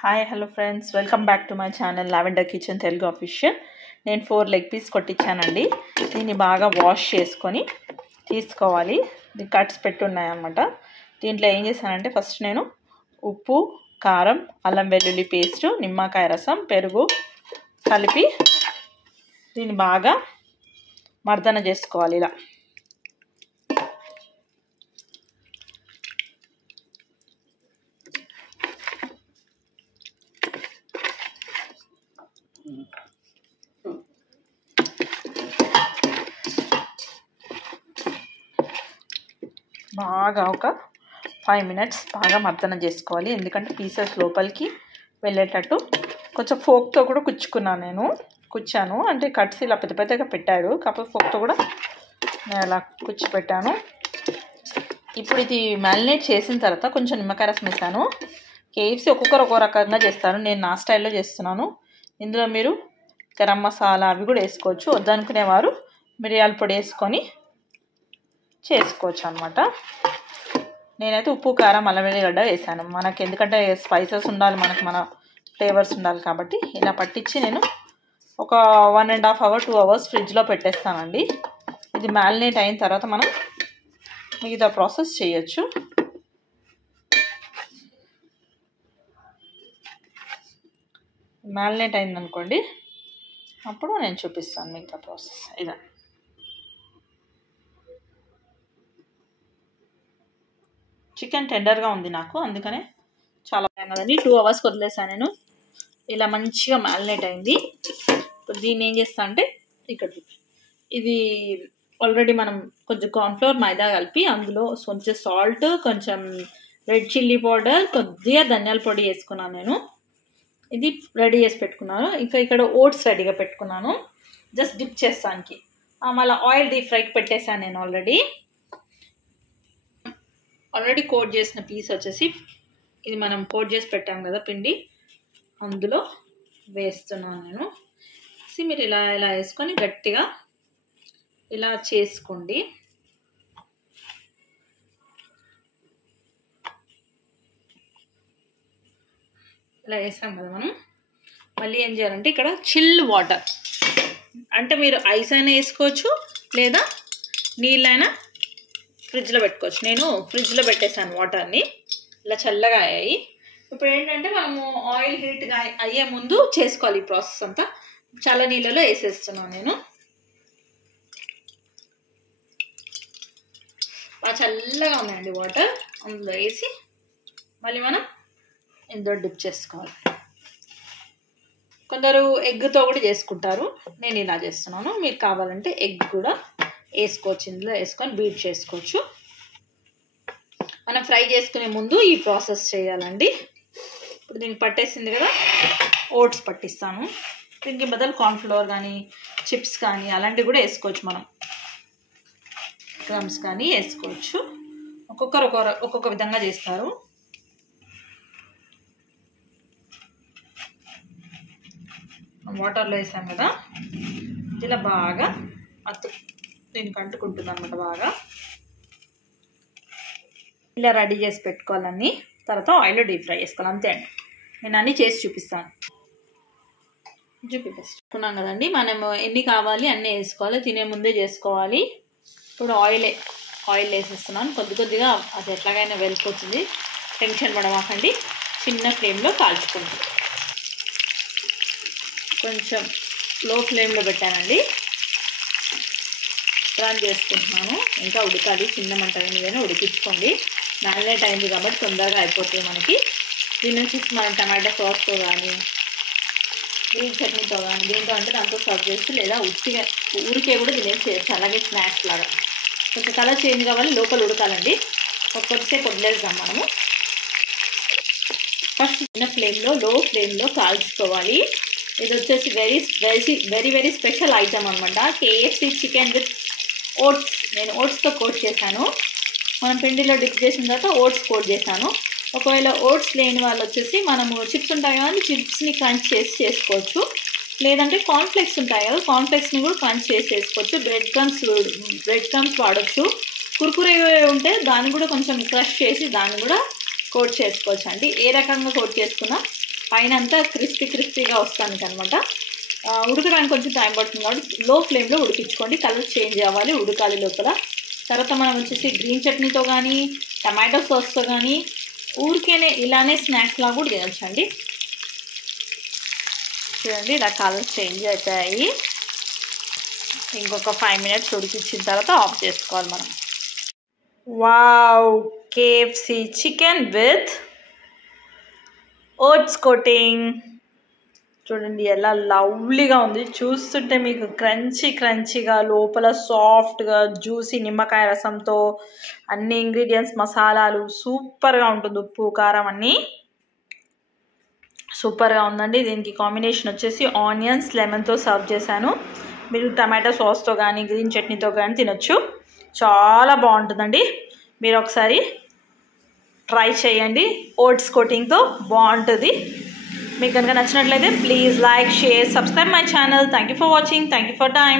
Hi hello friends, welcome back to my channel lavender kitchen Telugu official. నేను 4 leg piece కొట్టించానండి. దీన్ని బాగా wash చేసుకొని తీసుకోవాలి. ఇది కట్స్ పెట్టున్నాయన్నమాట. దీంట్లో ఏం చేశానంటే ఫస్ట్ నేను ఉప్పు, కారం, అల్లం వెల్లుల్లి పేస్టు, నిమ్మకాయ రసం, పెరుగు కలిపి దీన్ని బాగా మర్దన చేసుకోవాలి. ఇలా బాగా ఒక 5 మినిట్స్ బాగా మర్దన చేసుకోవాలి. ఎందుకంటే పీసెస్ లోపలికి వెళ్ళేటట్టు. కొంచెం ఫోక్తో కూడా కుచ్చాను. అంటే కట్స్ ఇలా పెద్ద పెద్దగా పెట్టాడు, కాకపోతే ఫోక్తో కూడా నేను అలా కుచ్చి పెట్టాను. ఇప్పుడు ఇది మ్యారినేట్ చేసిన తర్వాత కొంచెం నిమ్మకాయ రసం వేసాను. కేఎఫ్సీ ఒక్కొక్కరు ఒక్కో రకంగా చేస్తారు, నేను నా స్టైల్లో చేస్తున్నాను. ఇందులో మీరు గరం మసాలా అవి కూడా వేసుకోవచ్చు. వద్దనుకునేవారు మిరియాల పొడి వేసుకొని చేసుకోవచ్చు అనమాట. నేనైతే ఉప్పు, కారం, అల్లం వెల్లిగడ్డ వేసాను. మనకి ఎందుకంటే స్పైసెస్ ఉండాలి, మన ఫ్లేవర్స్ ఉండాలి కాబట్టి ఇలా పట్టించి నేను ఒక 1.5 అవర్ 2 అవర్స్ ఫ్రిడ్జ్లో పెట్టేస్తానండి. ఇది మ్యారినేట్ అయిన తర్వాత మనం మిగతా ప్రాసెస్ చేయొచ్చు. మ్యారినేట్ అయిందనుకోండి, అప్పుడు నేను చూపిస్తాను మిగతా ప్రాసెస్. ఇలా చికెన్ టెండర్గా ఉంది నాకు, అందుకనే చాలా కదండి 2 అవర్స్ వదిలేసాను నేను. ఇలా మంచిగా మ్యారినేట్ అయింది. ఇప్పుడు దీన్ని ఏం చేస్తా అంటే ఇక్కడ ఇది ఆల్రెడీ మనం కొంచెం కార్న్ఫ్లోర్, మైదా కలిపి అందులో కొంచెం సాల్ట్, కొంచెం రెడ్ చిల్లీ పౌడర్, కొద్దిగా ధనియాల పొడి వేసుకున్నాను నేను. ఇది రెడీ చేసి పెట్టుకున్నాను. ఇంకా ఇక్కడ ఓట్స్ రెడీగా పెట్టుకున్నాను జస్ట్ డిప్ చేస్తానికి. మళ్ళీ ఆయిల్ డీప్ ఫ్రైకి పెట్టేసాను నేను. ఆల్రెడీ కోట్ చేసిన పీస్ వచ్చేసి ఇది మనం కోట్ చేసి పెట్టాం కదా పిండి, అందులో వేస్తున్నాను నేను. మీరు ఇలా వేసుకొని గట్టిగా ఇలా చేసుకోండి. ఇలా వేసాం కదా మనం. మళ్ళీ ఏం చేయాలంటే ఇక్కడ చిల్ వాటర్, అంటే మీరు ఐస్ అయినా వేసుకోవచ్చు లేదా నీళ్ళైనా ఫ్రిడ్జ్లో పెట్టుకోవచ్చు. నేను ఫ్రిడ్జ్లో పెట్టేసాను వాటర్ని, ఇలా చల్లగా అయ్యాయి. ఇప్పుడు ఏంటంటే మనము ఆయిల్ హీట్గా అయ్యే ముందు చేసుకోవాలి ఈ ప్రాసెస్ అంతా. చల్ల నీళ్ళలో వేసేస్తున్నాను నేను. బాగా చల్లగా ఉన్నాయండి వాటర్. అందులో వేసి మళ్ళీ మనం ఇందులో డిప్ చేసుకోవాలి. కొందరు ఎగ్తో కూడా చేసుకుంటారు, నేను ఇలా చేస్తున్నాను. మీకు కావాలంటే ఎగ్ కూడా వేసుకోవచ్చు, ఇందులో వేసుకొని బీట్ చేసుకోవచ్చు. మనం ఫ్రై చేసుకునే ముందు ఈ ప్రాసెస్ చేయాలండి. ఇప్పుడు దీనికి పట్టేసింది కదా, ఓట్స్ పట్టిస్తాను. దీనికి బదులు కార్న్ఫ్లోర్ కానీ చిప్స్ కానీ అలాంటివి కూడా వేసుకోవచ్చు, మనం క్రమ్స్ కానీ వేసుకోవచ్చు. ఒక్కొక్కరు ఒక్కొక్క విధంగా చేస్తారు. వాటర్లో వేసాం కదా, ఇలా బాగా దీనికి అంటుకుంటుంది అనమాట. బాగా ఇలా రెడీ చేసి పెట్టుకోవాలని, తర్వాత ఆయిల్లో డీప్ ఫ్రై చేసుకోవాలి. అంతే అండి, నేను అన్నీ చేసి చూపిస్తాను. చూపిస్తున్నాం కదండి, మనము ఎన్ని కావాలి అన్నీ వేసుకోవాలి, తినే ముందే చేసుకోవాలి. ఇప్పుడు ఆయిల్ వేసేస్తున్నాను కొద్దిగా. అది ఎట్లాగైనా వెళ్ళిపోతుంది, టెన్షన్ పడమాకండి. చిన్న ఫ్లేమ్లో కాల్చుకుంటాం. కొంచెం లో ఫ్లేమ్లో పెట్టానండి. రన్ చేసుకుంటున్నాను. ఇంకా ఉడకాలి, చిన్న మంట మీదనే ఉడికించుకోండి. మ్యారినేట్ అయింది కాబట్టి తొందరగా అయిపోతుంది మనకి. దీని నుంచి మనం టమాటో సాస్తో కానీ గ్రీన్ చట్నీతో కానీ దీంతో అంటే దాంతో సర్వ్ చేయొచ్చు, లేదా ఊరికే కూడా తినేసేయచ్చు, అలాగే స్నాక్స్ లాగా. కొంచెం కలర్ చేంజ్ కావాలి, లోపల ఉడకాలండి. కొద్దిసేపు వదిలేద్దాం మనము. ఫస్ట్ చిన్న ఫ్లేమ్లో, లో ఫ్లేమ్లో కాల్చుకోవాలి. ఇది వచ్చేసి వెరీ స్పెషల్ ఐటమ్ అనమాట. KFC chicken with oats. నేను ఓట్స్తో కోట్ చేశాను. మనం పిండిలో డిప్ చేసిన తర్వాత ఓట్స్ కోట్ చేశాను. ఒకవేళ ఓట్స్ లేని వాళ్ళు వచ్చేసి మనము చిప్స్ ఉంటాయి కానీ చిప్స్ని క్రంచ్ చేసి చేసుకోవచ్చు, లేదంటే కార్న్ఫ్లెక్స్ ఉంటాయి కదా, కార్న్ఫ్లెక్స్ని కూడా క్రంచ్ చేసి వేసుకోవచ్చు. బ్రెడ్ క్రమ్స్ వాడచ్చు. కుర్కురే ఉంటే దాన్ని కూడా కొంచెం క్రష్ చేసి దాన్ని కూడా కోట్ చేసుకోవచ్చు అండి. ఏ రకంగా కోట్ చేసుకున్నా పైన అంతా క్రిస్పీగా వస్తానికి అనమాట. ఉడకడానికి కొంచెం టైం పడుతుంది కాబట్టి లో ఫ్లేమ్లో ఉడికించుకోండి. కలర్ చేంజ్ అవ్వాలి, ఉడకాలి లోపల. తర్వాత మనం వచ్చేసి గ్రీన్ చట్నీతో కానీ టమాటో సాస్తో కానీ ఊరికేనే ఇలానే స్నాక్స్ లాగా కూడా తినొచ్చండి. చూడండి ఇలా కలర్ చేంజ్ అవుతాయి. ఇంకొక 5 minutes ఉడికించిన తర్వాత ఆఫ్ చేసుకోవాలి మనం. Wow, KFC chicken with oats coating. చూడండి ఎలా లవ్లీగా ఉంది. చూస్తుంటే మీకు క్రంచీగా, లోపల సాఫ్ట్గా జ్యూసీ నిమ్మకాయ రసంతో అన్ని ఇంగ్రీడియంట్స్ మసాలాలు సూపర్గా ఉంటుంది. ఉప్పు కారం అన్నీ సూపర్గా ఉందండి. దీనికి కాంబినేషన్ వచ్చేసి ఆనియన్స్ లెమన్తో సర్వ్ చేశాను. మీరు టమాటో సాస్తో కానీ గ్రీన్ చట్నీతో కానీ తినొచ్చు. చాలా బాగుంటుందండి. మీరు ఒకసారి ట్రై చేయండి. ఓట్స్ కోటింగ్తో బాగుంటుంది. మీకు కనుక నచ్చినట్లయితే please like, share, subscribe my channel. Thank you for watching. Thank you for time.